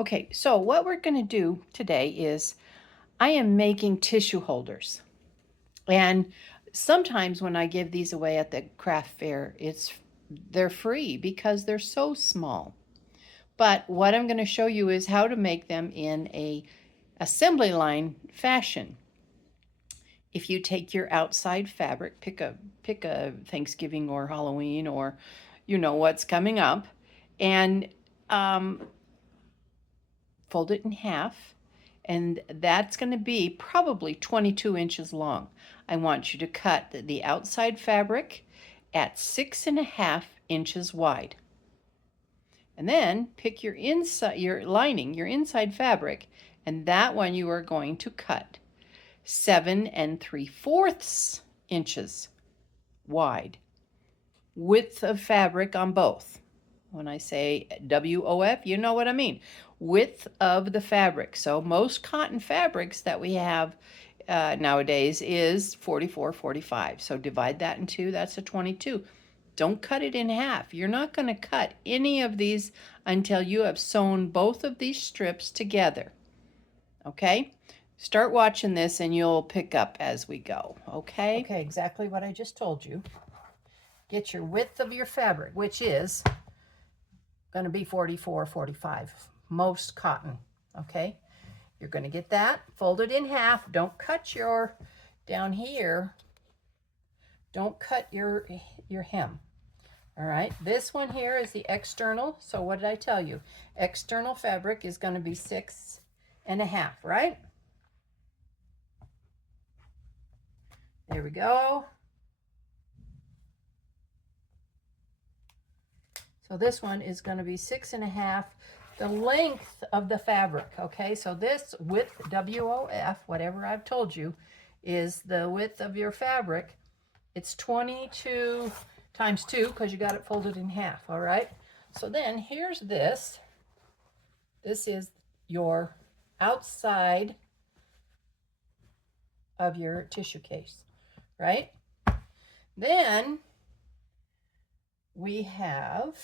Okay, so what we're going to do today is I am making tissue holders. And sometimes when I give these away at the craft fair, they're free because they're so small. But what I'm going to show you is how to make them in a assembly line fashion. If you take your outside fabric, pick a Thanksgiving or Halloween or you know what's coming up, and um, fold it in half, and that's going to be probably 22 inches long. I want you to cut the outside fabric at 6.5 inches wide. And then pick your inside, your lining, your inside fabric, and that one you are going to cut 7 3/4 inches wide. Width of fabric on both. When I say WOF, you know what I mean. Width of the fabric. So most cotton fabrics that we have nowadays is 44/45. So divide that in two, that's a 22. Don't cut it in half. You're not going to cut any of these until you have sewn both of these strips together. Okay? Start watching this and you'll pick up as we go. Okay? Okay, exactly what I just told you. Get your width of your fabric, which is going to be 44/45, most cotton. Okay, you're going to get that, fold it in half. Don't cut your down here, don't cut your hem. All right, this one here is the external. So what did I tell you? External fabric is going to be 6.5, right? There we go. So this one is going to be 6.5, the length of the fabric. Okay, so this width, WOF, whatever I've told you, is the width of your fabric. It's 22 times 2 because you got it folded in half. All right, so then here's this. This is your outside of your tissue case, right? Then we have,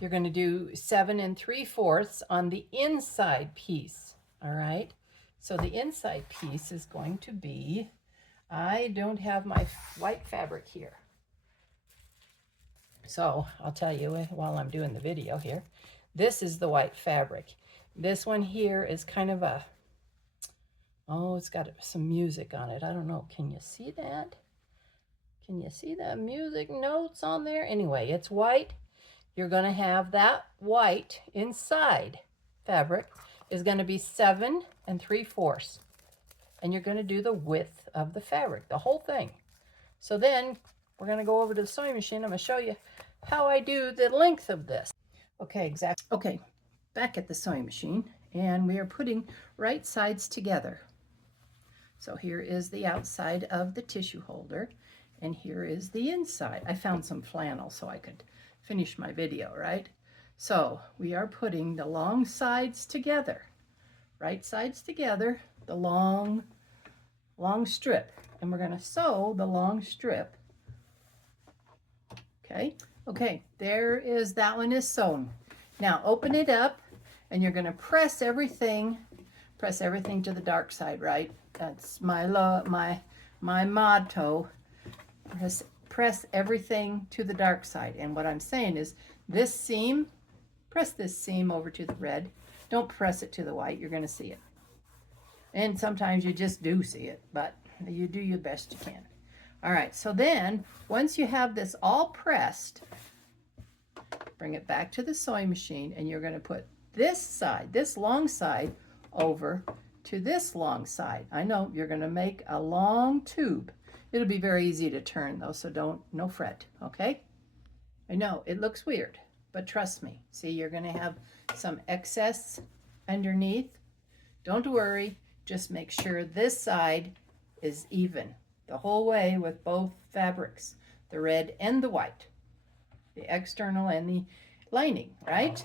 you're going to do 7 3/4 on the inside piece. All right, so the inside piece is going to be, I don't have my white fabric here, so I'll tell you while I'm doing the video here. This is the white fabric. This one here is kind of a, oh, it's got some music on it. I don't know, can you see that? Can you see the music notes on there? Anyway, it's white. You're going to have that white inside fabric is going to be 7 3/4. And you're going to do the width of the fabric, the whole thing. So then we're going to go over to the sewing machine. I'm going to show you how I do the length of this. Okay, exactly. Okay, back at the sewing machine, and we are putting right sides together. So here is the outside of the tissue holder, and here is the inside. I found some flannel so I could finish my video, right? So we are putting the long sides together, right sides together, the long strip, and we're going to sew the long strip. Okay, there is, that one is sewn. Now open it up, and you're going to press everything to the dark side, right? That's my motto. Press everything to the dark side. And what I'm saying is this seam, press this seam over to the red. Don't press it to the white. You're going to see it. And sometimes you just do see it, but you do your best you can. All right, so then once you have this all pressed, bring it back to the sewing machine, and you're going to put this side, this long side, over to this long side. I know you're going to make a long tube. It'll be very easy to turn though, so no fret, okay? I know it looks weird, but trust me. See, you're going to have some excess underneath. Don't worry, just make sure this side is even the whole way with both fabrics, the red and the white, the external and the lining, right?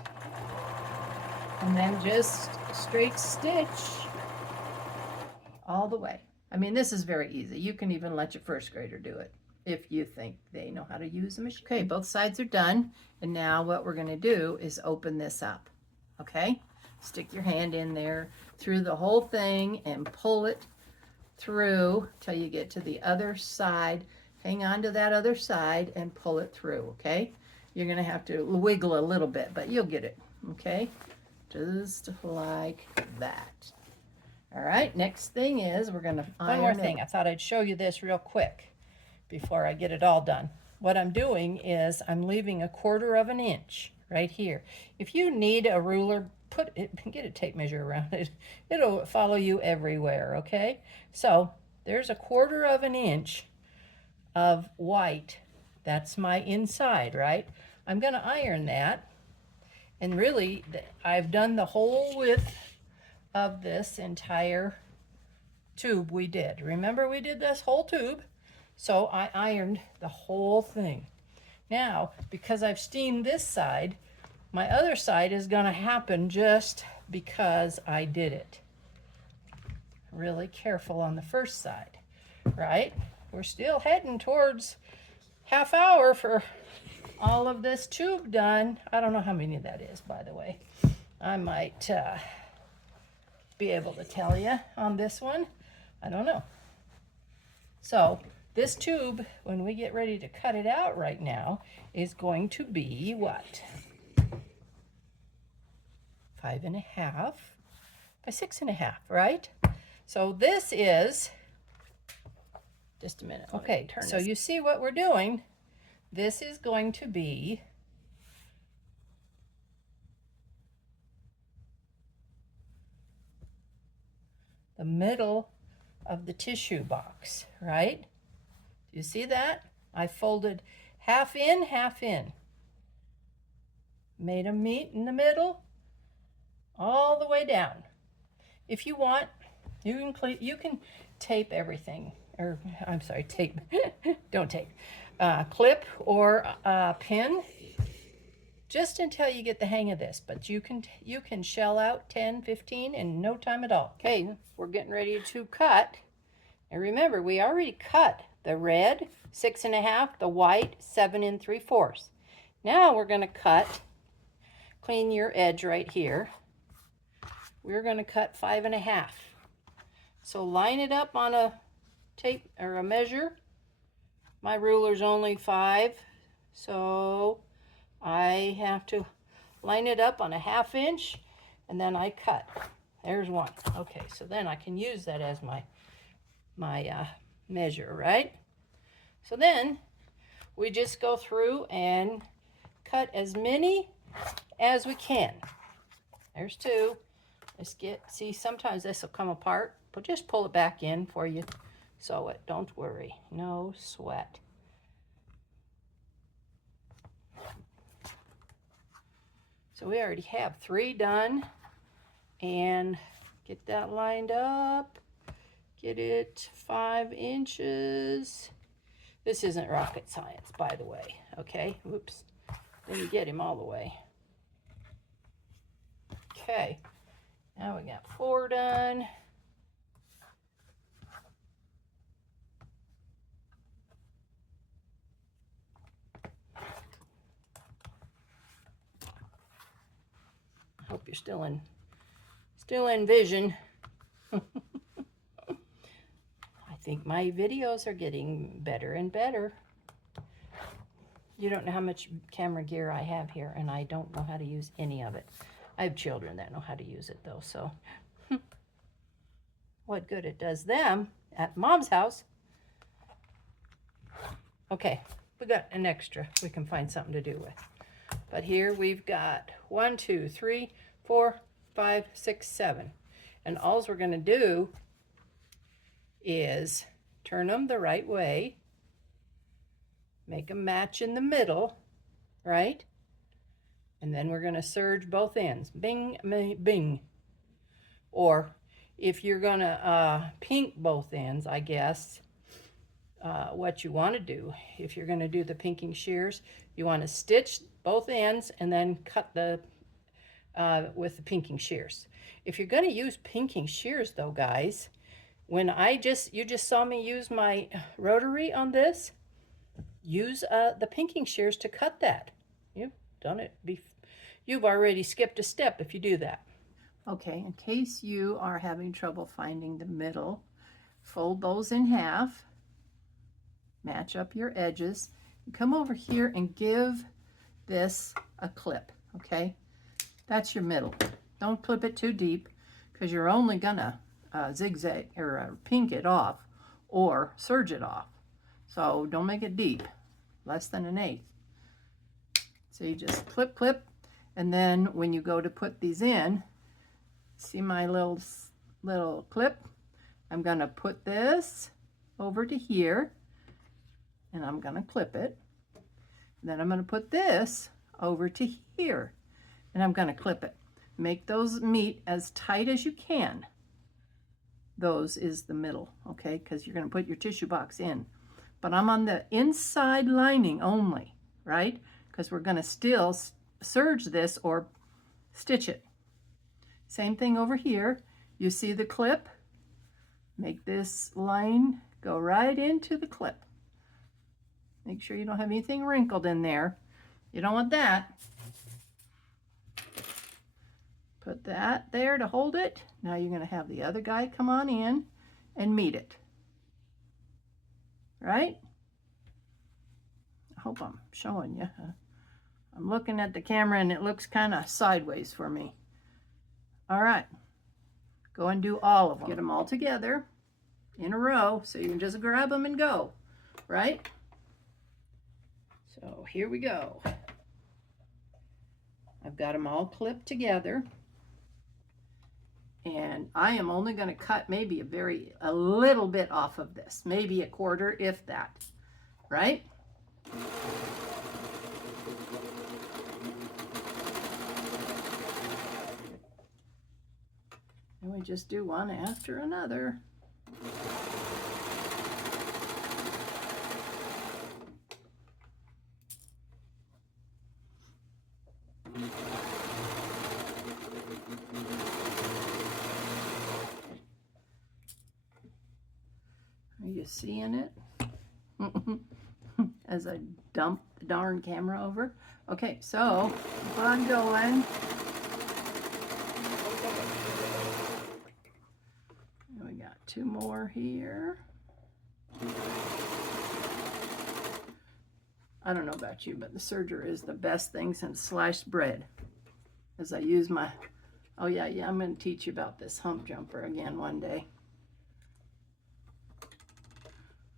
And then just straight stitch all the way. I mean, this is very easy. You can even let your first grader do it. if you think they know how to use a machine. Okay, both sides are done. And now what we're going to do is open this up. Okay? Stick your hand in there through the whole thing and pull it through till you get to the other side. Hang on to that other side and pull it through, okay? You're going to have to wiggle a little bit, but you'll get it, okay? Just like that. All right, next thing is we're going to iron. One more thing. I thought I'd show you this real quick before I get it all done. What I'm doing is I'm leaving 1/4 of an inch right here. If you need a ruler, put it, get a tape measure around it. It'll follow you everywhere, okay? So there's 1/4 of an inch of white. That's my inside, right? I'm going to iron that. And really, I've done the whole width of this entire tube we did. Remember, we did this whole tube. So I ironed the whole thing. Now, because I've steamed this side, my other side is going to happen just because I did it. Really careful on the first side, right? We're still heading towards half hour for all of this tube done. I don't know how many that is, by the way. I might be able to tell you on this one. I don't know. So this tube, when we get ready to cut it out right now, is going to be what? 5.5 by 6.5, right? So this is, just a minute. Okay, so you see what we're doing. This is going to be the middle of the tissue box, right? Do you see that? I folded half in, half in. Made them meet in the middle, all the way down. If you want, you can tape everything, or I'm sorry, tape, don't tape. Clip or pin, just until you get the hang of this. But you can shell out 10, 15 in no time at all. Okay, we're getting ready to cut. And remember, we already cut the red 6.5, the white 7 3/4. Now we're going to cut, clean your edge right here. We're going to cut 5.5. So line it up on a tape or a measure. My ruler's only 5, so I have to line it up on a 1/2 inch, and then I cut. There's one. Okay, so then I can use that as my measure, right? So then we just go through and cut as many as we can. There's 2. Let's see, sometimes this will come apart, but just pull it back in for you. Sew it, don't worry, no sweat. So we already have 3 done, and get that lined up, get it 5 inches. This isn't rocket science, by the way, okay? Whoops, didn't get him all the way. Okay, now we got 4 done. Hope you're still in vision. I think my videos are getting better and better. You don't know how much camera gear I have here, and I don't know how to use any of it. I have children that know how to use it, though, so what good it does them at Mom's house. Okay, we got an extra we can find something to do with. But here we've got 1, 2, 3, 4, 5, 6, 7. And all we're going to do is turn them the right way, make them match in the middle, right? And then we're going to serge both ends. Bing, bing. Or if you're going to pink both ends, I guess, what you want to do, if you're going to do the pinking shears, you want to stitch both ends and then cut the with the pinking shears. If you're going to use pinking shears, though, guys, when you just saw me use my rotary on this, use the pinking shears to cut that. You've done it. You've already skipped a step if you do that. Okay, in case you are having trouble finding the middle, fold those in half, match up your edges, and come over here and give this a clip, okay? That's your middle. Don't clip it too deep because you're only gonna zigzag or pink it off or serge it off. So don't make it deep, less than 1/8. So you just clip, clip, and then when you go to put these in, see my little clip? I'm gonna put this over to here, and I'm gonna clip it. Then I'm gonna put this over to here, and I'm gonna clip it. Make those meet as tight as you can. Those is the middle, okay? Because you're gonna put your tissue box in. But I'm on the inside lining only, right? Because we're gonna still serge this or stitch it. Same thing over here. You see the clip? Make this line go right into the clip. Make sure you don't have anything wrinkled in there. You don't want that. Put that there to hold it. Now you're going to have the other guy come on in and meet it. Right? I hope I'm showing you. I'm looking at the camera and it looks kind of sideways for me. All right. Go and do all of them. Get them all together in a row so you can just grab them and go. Right? So here we go. I've got them all clipped together. And I am only going to cut maybe a little bit off of this, maybe 1/4, if that, right? And we just do one after another. Are you seeing it? As I dump the darn camera over. Okay, so keep on going. And we got 2 more here. I don't know about you, but the serger is the best thing since sliced bread. As I use my, oh yeah, I'm going to teach you about this hump jumper again one day.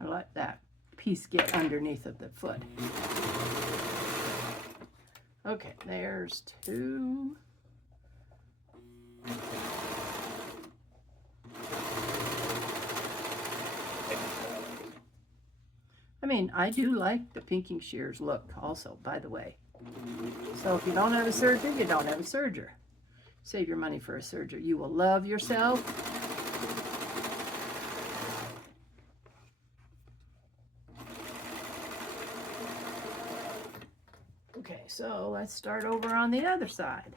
I let that piece get underneath of the foot. Okay, there's 2. I mean, I do like the pinking shears look also, by the way. So if you don't have a serger, you don't have a serger. Save your money for a serger. You will love yourself. Okay, so let's start over on the other side.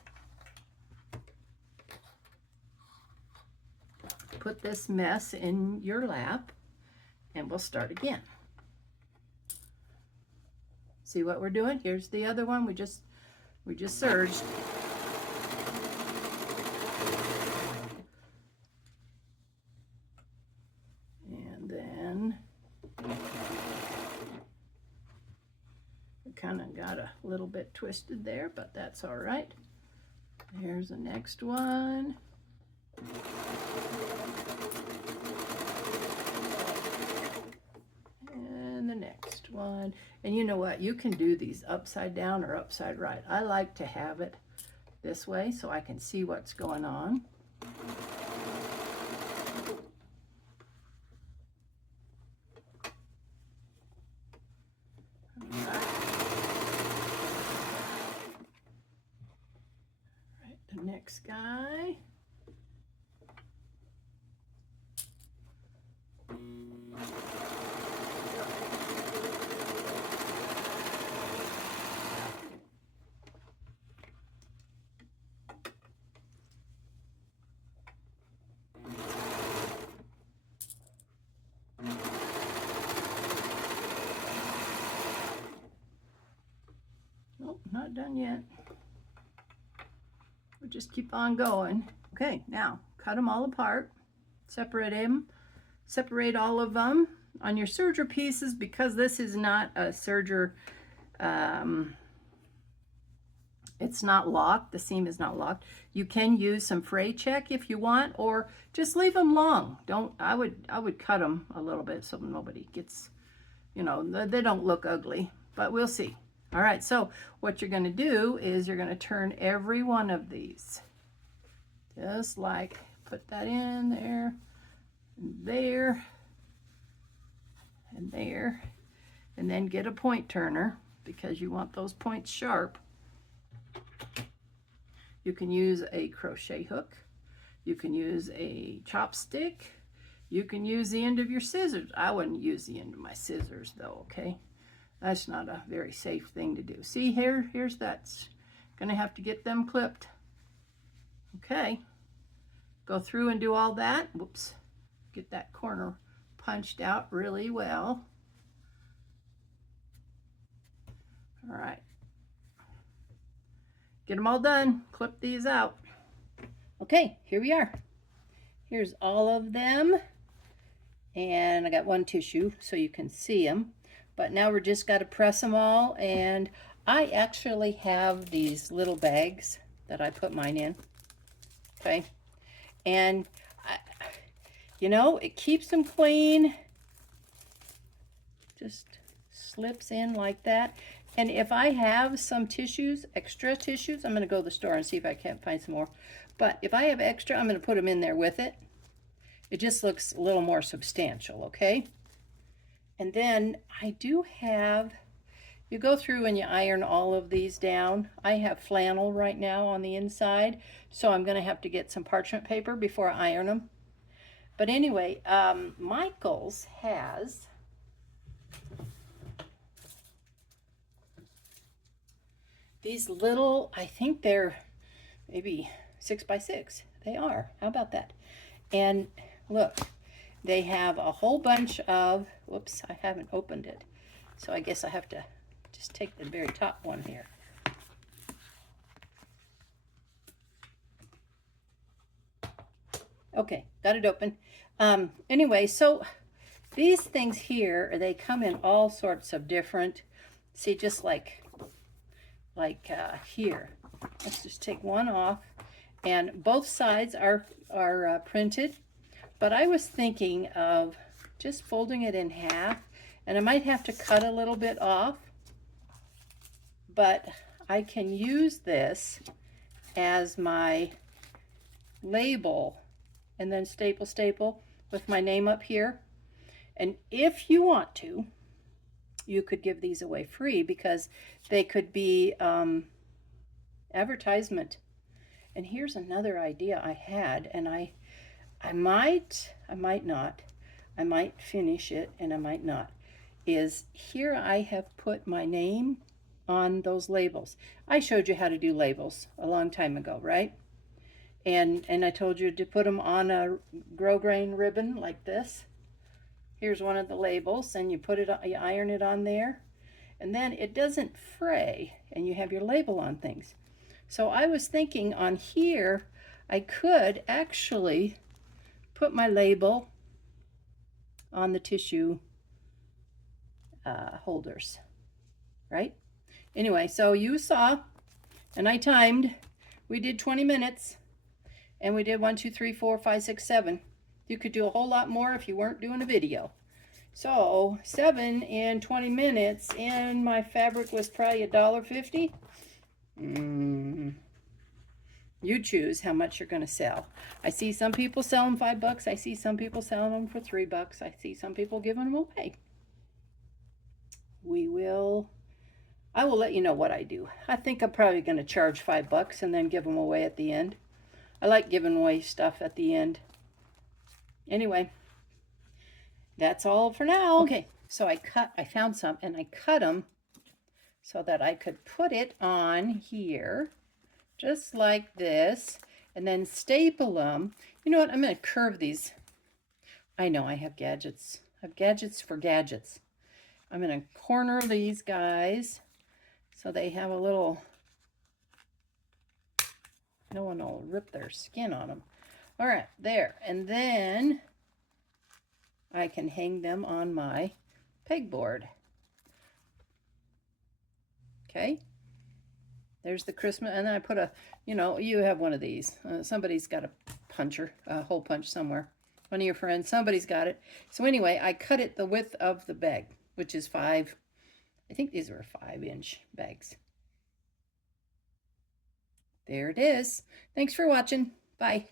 Put this mess in your lap and we'll start again. See what we're doing? Here's the other one. We just serged. And then we kind of got a little bit twisted there, but that's all right. Here's the next one. And the next one. And you know what? You can do these upside down or upside right. I like to have it this way so I can see what's going on. Right, the next guy. not done yet. We'll just keep on going. Okay, now cut them all apart. Separate all of them on your serger pieces, because this is not a serger. It's not locked. The seam is not locked. You can use some fray check if you want, or just leave them long. I would cut them a little bit so nobody gets, you know, they don't look ugly, but we'll see. All right, so what you're going to do is you're going to turn every one of these, just like, put that in there, and there, and there, and then get a point turner, because you want those points sharp. You can use a crochet hook, you can use a chopstick, you can use the end of your scissors. I wouldn't use the end of my scissors though, okay? That's not a very safe thing to do. See here, here's that's gonna have to get them clipped. Okay, go through and do all that. Whoops, get that corner punched out really well. All right. Get them all done, clip these out. Okay, here we are. Here's all of them. And I got one tissue so you can see them. But now we're just got to press them all. And I actually have these little bags that I put mine in. Okay. And, you know, it keeps them clean. Just slips in like that. And if I have some tissues, extra tissues, I'm going to go to the store and see if I can't find some more. But if I have extra, I'm going to put them in there with it. It just looks a little more substantial, okay? And then I do have, you go through and you iron all of these down. I have flannel right now on the inside, so I'm going to have to get some parchment paper before I iron them. But anyway, Michael's has these little, I think they're maybe 6 by 6. They are. How about that? And look, they have a whole bunch of, whoops, I haven't opened it. So I guess I have to just take the very top one here. Okay, got it open. Anyway, so these things here, they come in all sorts of different, see, just like here. Let's just take one off, and both sides are printed, but I was thinking of just folding it in half, and I might have to cut a little bit off, but I can use this as my label, and then staple with my name up here. And if you want to, you could give these away free, because they could be advertisement. And here's another idea I had, and I might not. I might finish it and I might not. Is here I have put my name on those labels. I showed you how to do labels a long time ago, right? And I told you to put them on a grosgrain ribbon like this. Here's one of the labels, and you put it, you iron it on there, and then it doesn't fray, and you have your label on things. So I was thinking on here, I could actually put my label on the tissue holders, right? Anyway, so you saw, and I timed, we did 20 minutes, and we did 1, 2, 3, 4, 5, 6, 7. You could do a whole lot more if you weren't doing a video. So 7 in 20 minutes, and my fabric was probably $1.50. You choose how much you're going to sell. I see some people sell them $5. I see some people selling them for $3. I see some people giving them away. I will let you know what I do. I think I'm probably going to charge $5 and then give them away at the end. I like giving away stuff at the end. Anyway, that's all for now. Okay, so I found some and I cut them so that I could put it on here, just like this, and then staple them. You know what, I'm going to curve these. I know I have gadgets. I have gadgets for gadgets. I'm going to corner these guys so they have a little No one will rip their skin on them. All right, there. And then I can hang them on my pegboard. Okay. There's the Christmas, and then I put a, you know, you have one of these. Somebody's got a puncher, a hole punch somewhere. One of your friends, somebody's got it. So anyway, I cut it the width of the bag, which is 5. I think these were 5-inch bags. There it is. Thanks for watching. Bye.